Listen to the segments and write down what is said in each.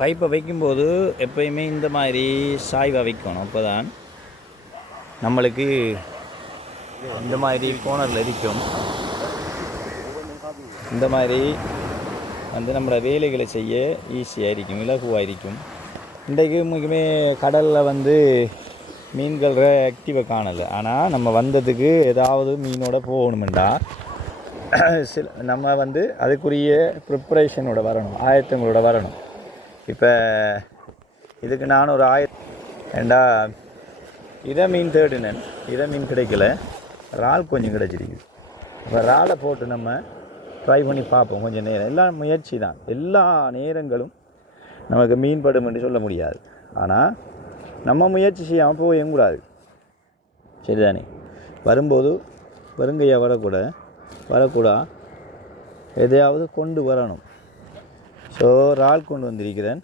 பைப்பை வைக்கும்போது எப்பயுமே இந்த மாதிரி சாய்வாக வைக்கணும். அப்போ தான் நம்மளுக்கு இந்த மாதிரி கோணரில் இருக்கும். இந்த மாதிரி வந்து நம்மளோட வேலைகளை செய்ய ஈஸியாக இருக்கும், இலகுவாக இருக்கும். இன்றைக்கு முக்கியமே கடலில் வந்து மீன்கள் ஆக்டிவாக காணலை. ஆனால் நம்ம வந்ததுக்கு ஏதாவது மீனோட போகணுமெண்டா நம்ம வந்து அதுக்குரிய ப்ரிப்பரேஷனோட வரணும், ஆயத்தங்களோட வரணும். இப்போ இதுக்கு நான் ஒரு ஏண்டா இறை மீன் தேடினேன், இறை மீன் கிடைக்கல, இறால் கொஞ்சம் கிடைச்சிருக்கு. இப்போ இறாலை போட்டு நம்ம ட்ரை பண்ணி பார்ப்போம் கொஞ்சம் நேரம். எல்லாம் முயற்சி தான். எல்லா நேரங்களும் நமக்கு மீன்படும் என்று சொல்ல முடியாது. ஆனால் நம்ம முயற்சி செய்யாமல் போகக்கூடாது. சரிதானே? வரும்போது வெறுங்கையாக வரக்கூடா எதையாவது கொண்டு வரணும். ஸோ இறால் கொண்டு வந்திருக்கிறேன்.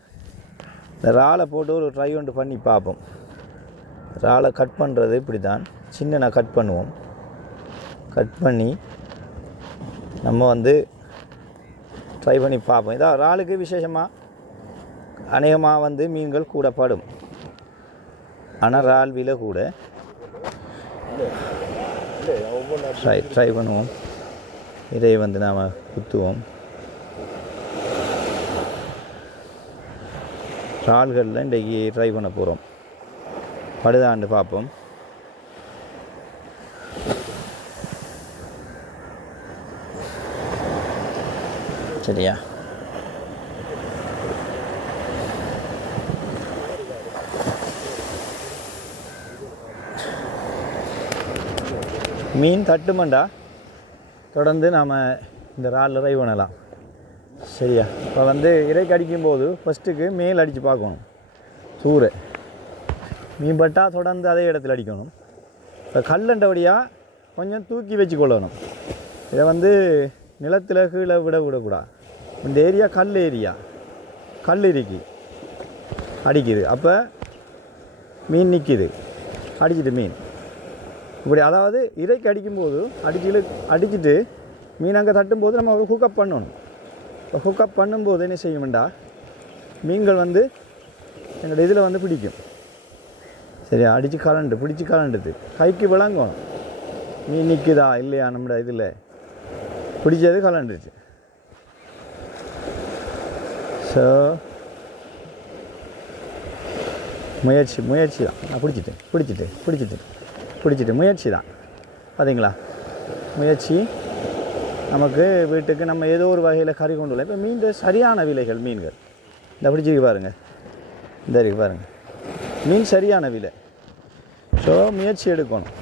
இந்த இறாலை போட்டு ஒரு ட்ரை ஒன்று பண்ணி பார்ப்போம். இறாலை கட் பண்ணுறது இப்படி தான், சின்ன கட் பண்ணுவோம். கட் பண்ணி நம்ம வந்து ட்ரை பண்ணி பார்ப்போம். இதான் இறாலுக்கு விசேஷமாக அநேகமாக வந்து மீன்கள் கூட படும். ஆனால் இறால் விலை கூட. ட்ரை பண்ணுவோம். இதை வந்து நாம் குத்துவோம். இறால்களில் இன்றைக்கி ட்ரை பண்ண போகிறோம். படுதாண்டு பார்ப்போம். சரியா? மீன் தட்டுமண்டா தொடர்ந்து நாம் இந்த இறால் ட்ரை பண்ணலாம். சரியா? இப்போ வந்து இறைக்கு அடிக்கும்போது ஃபஸ்ட்டுக்கு மேல் அடித்து பார்க்கணும். சூறை மீன் பட்டால் தொடர்ந்து அதே இடத்துல அடிக்கணும். இப்போ கல்லண்டபடியாக கொஞ்சம் தூக்கி வச்சு கொள்ளணும். இதை வந்து நிலத்தில் கீழே விடக்கூடாது. இந்த ஏரியா கல் இறுக்கி அடிக்குது. அப்போ மீன் நிற்கிது, அடிக்குது மீன் இப்படி. அதாவது இறைக்கு அடிக்கும்போது அடிச்சுட்டு மீன் அங்கே தட்டும்போது நம்ம ஒரு ஹுக்கப் பண்ணணும். இப்போ ஹுக்கப் பண்ணும்போது என்ன செய்யும்டா, மீன்கள் வந்து எங்களோட இதில் வந்து பிடிக்கும். சரியா? பிடிச்சி கலண்டுது கைக்கு விளங்கணும் மீன் நிற்குதா இல்லையா. நம்மளோட இதில் பிடிச்சது கலண்டுச்சு. ஸோ முயற்சி தான். நான் பிடிச்சிட்டு முயற்சி தான். பார்த்தீங்களா? முயற்சி நமக்கு வீட்டுக்கு நம்ம ஏதோ ஒரு வகையில் கறி கொண்டு வரலாம். இப்போ மீன் சரியான விலைகள் மீன்கள் இந்த பிடிச்சிருக்கு பாருங்கள், இந்த இருக்கு பாருங்கள், மீன் சரியான விலை. ஸோ முயற்சி எடுக்கணும்.